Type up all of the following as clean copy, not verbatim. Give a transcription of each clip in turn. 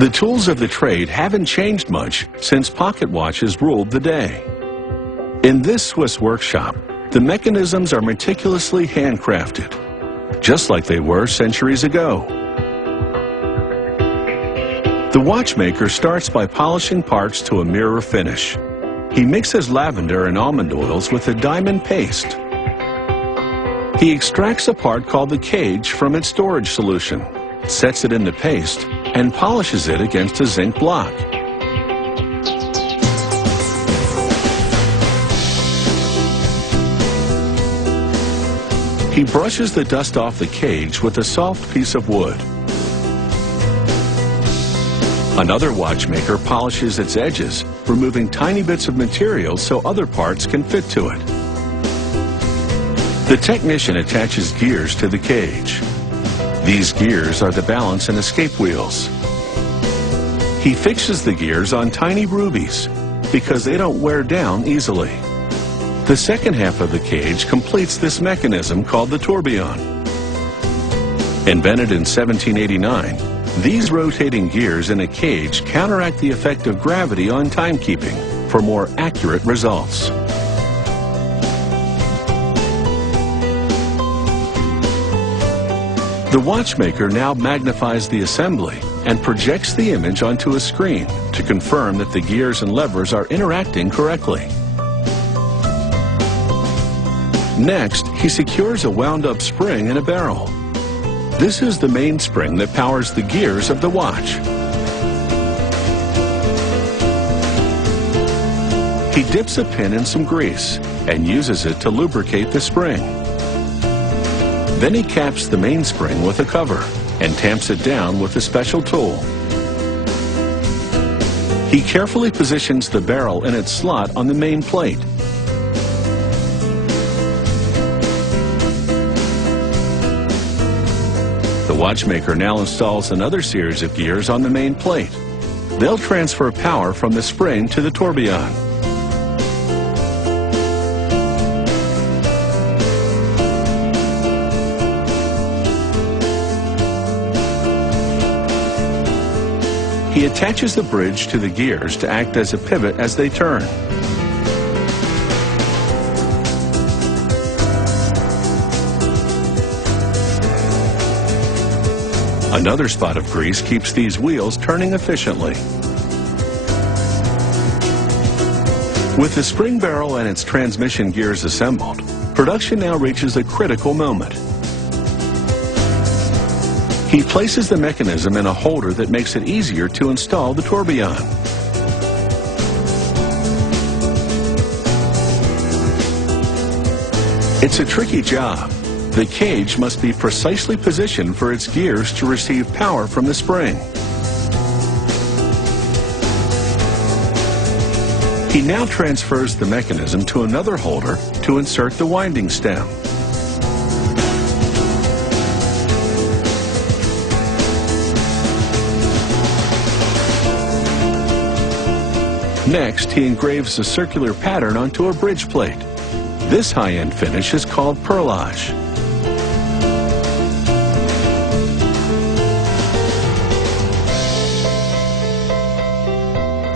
The tools of the trade haven't changed much since pocket watches ruled the day. In this Swiss workshop, the mechanisms are meticulously handcrafted, just like they were centuries ago. The watchmaker starts by polishing parts to a mirror finish. He mixes lavender and almond oils with a diamond paste. He extracts a part called the cage from its storage solution, sets it in the paste, and polishes it against a zinc block. He brushes the dust off the cage with a soft piece of wood. Another watchmaker polishes its edges, removing tiny bits of material so other parts can fit to it. The technician attaches gears to the cage. These gears are the balance and escape wheels. He fixes the gears on tiny rubies because they don't wear down easily. The second half of the cage completes this mechanism called the tourbillon. Invented in 1789, these rotating gears in a cage counteract the effect of gravity on timekeeping for more accurate results. The watchmaker now magnifies the assembly and projects the image onto a screen to confirm that the gears and levers are interacting correctly. Next, he secures a wound-up spring in a barrel. This is the mainspring that powers the gears of the watch. He dips a pin in some grease and uses it to lubricate the spring. Then he caps the mainspring with a cover and tamps it down with a special tool. He carefully positions the barrel in its slot on the main plate. The watchmaker now installs another series of gears on the main plate. They'll transfer power from the spring to the tourbillon. He attaches the bridge to the gears to act as a pivot as they turn. Another spot of grease keeps these wheels turning efficiently. With the spring barrel and its transmission gears assembled, production now reaches a critical moment. He places the mechanism in a holder that makes it easier to install the tourbillon. It's a tricky job. The cage must be precisely positioned for its gears to receive power from the spring. He now transfers the mechanism to another holder to insert the winding stem. Next, he engraves a circular pattern onto a bridge plate. This high-end finish is called perlage.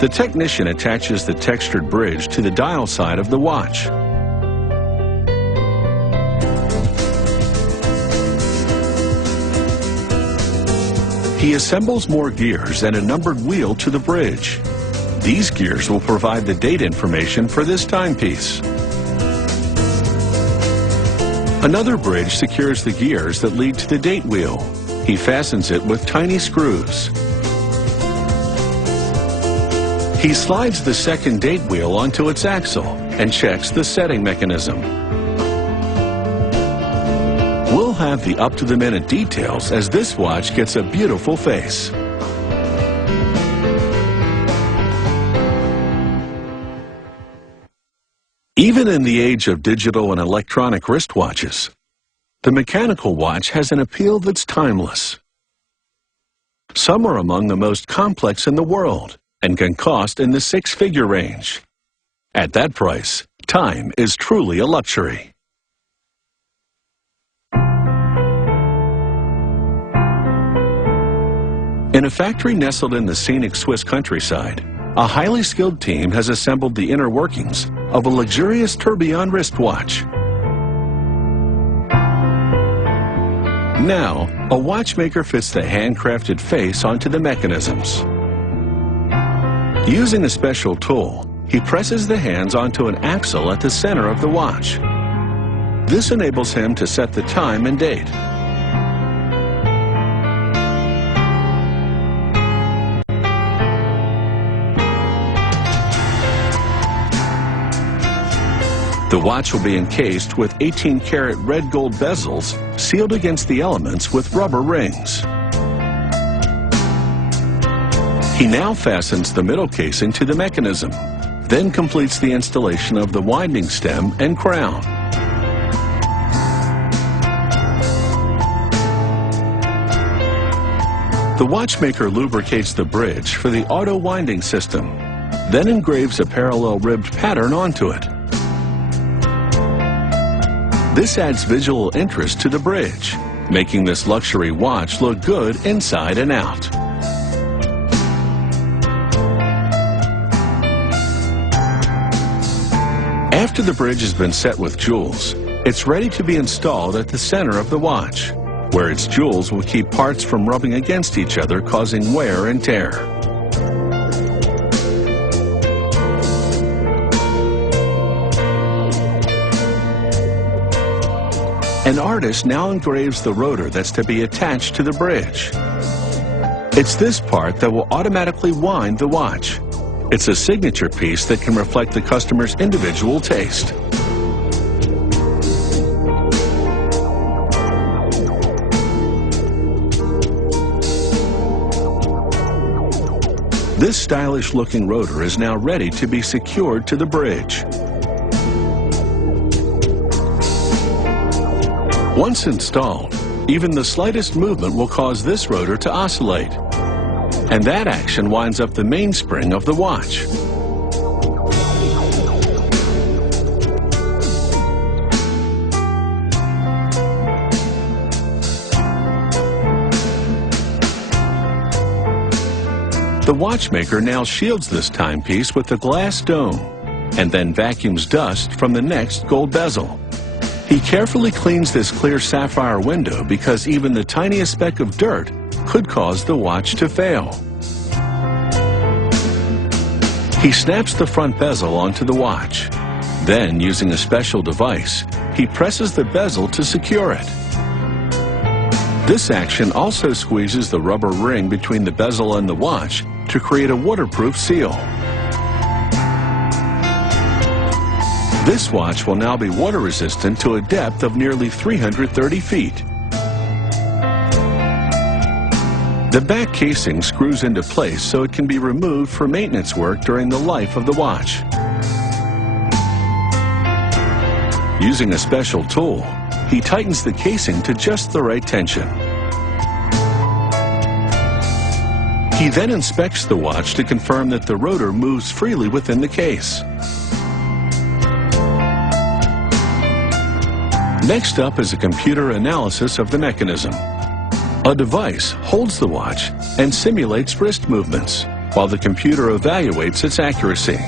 The technician attaches the textured bridge to the dial side of the watch. He assembles more gears and a numbered wheel to the bridge. These gears will provide the date information for this timepiece. Another bridge secures the gears that lead to the date wheel. He fastens it with tiny screws. He slides the second date wheel onto its axle and checks the setting mechanism. We'll have the up-to-the-minute details as this watch gets a beautiful face. Even in the age of digital and electronic wristwatches, the mechanical watch has an appeal that's timeless. Some are among the most complex in the world and can cost in the six-figure range. At that price, time is truly a luxury. In a factory nestled in the scenic Swiss countryside, a highly skilled team has assembled the inner workings of a luxurious tourbillon wristwatch. Now, a watchmaker fits the handcrafted face onto the mechanisms. Using a special tool, he presses the hands onto an axle at the center of the watch. This enables him to set the time and date. The watch will be encased with 18-karat red gold bezels sealed against the elements with rubber rings. He now fastens the middle casing to the mechanism, then completes the installation of the winding stem and crown. The watchmaker lubricates the bridge for the auto winding system, then engraves a parallel ribbed pattern onto it. This adds visual interest to the bridge, making this luxury watch look good inside and out. After the bridge has been set with jewels, it's ready to be installed at the center of the watch, where its jewels will keep parts from rubbing against each other, causing wear and tear. An artist now engraves the rotor that's to be attached to the bridge. It's this part that will automatically wind the watch. It's a signature piece that can reflect the customer's individual taste. This stylish-looking rotor is now ready to be secured to the bridge. Once installed, even the slightest movement will cause this rotor to oscillate, and that action winds up the mainspring of the watch. The watchmaker now shields this timepiece with a glass dome, and then vacuums dust from the next gold bezel. He carefully cleans this clear sapphire window because even the tiniest speck of dirt could cause the watch to fail. He snaps the front bezel onto the watch. Then, using a special device, he presses the bezel to secure it. This action also squeezes the rubber ring between the bezel and the watch to create a waterproof seal. This watch will now be water resistant to a depth of nearly 330 feet. The back casing screws into place so it can be removed for maintenance work during the life of the watch. Using a special tool, he tightens the casing to just the right tension. He then inspects the watch to confirm that the rotor moves freely within the case. Next up is a computer analysis of the mechanism. A device holds the watch and simulates wrist movements, while the computer evaluates its accuracy.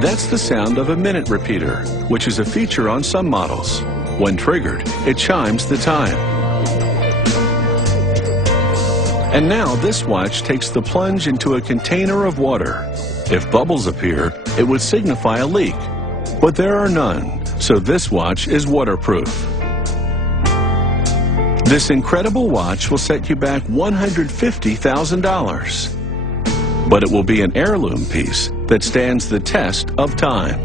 That's the sound of a minute repeater, which is a feature on some models. When triggered, it chimes the time. And now this watch takes the plunge into a container of water. If bubbles appear, it would signify a leak, but there are none, so this watch is waterproof. This incredible watch will set you back $150,000, but it will be an heirloom piece that stands the test of time.